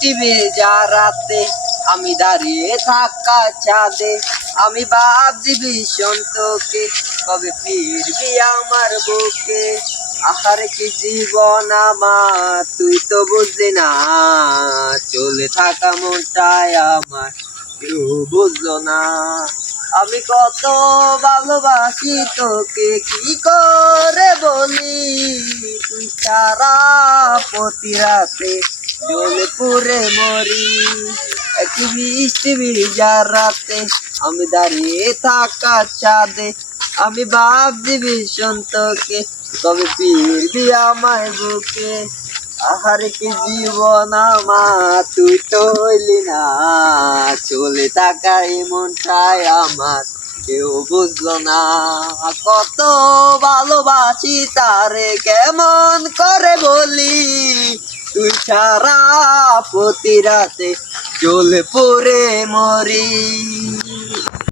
বৃষ্টি ভেজা রাতে আমি দাঁড়িয়ে থাকা ছাদে, আমি ভাবছি ভীষণ তোকে, কবে ফিরবি আমার বুকে। আহার কি জীবন আমার, তুই তো বুঝলি না, চলে থাকা মনটাই আমার কেউ বুঝলো না। আমি কত ভালোবাসি তোকে, কি করে বলি, তুই ছাড়া প্রতি রাতে জ্বলে পুড়ে মরি। একটি বৃষ্টি ভিজা রাতে আমি দাঁড়িয়ে থাকা ছাদে, আমি ভাবছি ভীষণ তোকে, কবে ফিরবি আমায় বুকে। আহার কি জীবন আমার, তুই তো হইলি না, চলে থাকা এই মনটাই আমার কেউ বুঝলো না। কত ভালোবাসি তারে, কেমন করে বলি, তুই ছাড়া প্রতি রাতে জ্বলে পুড়ে মরি।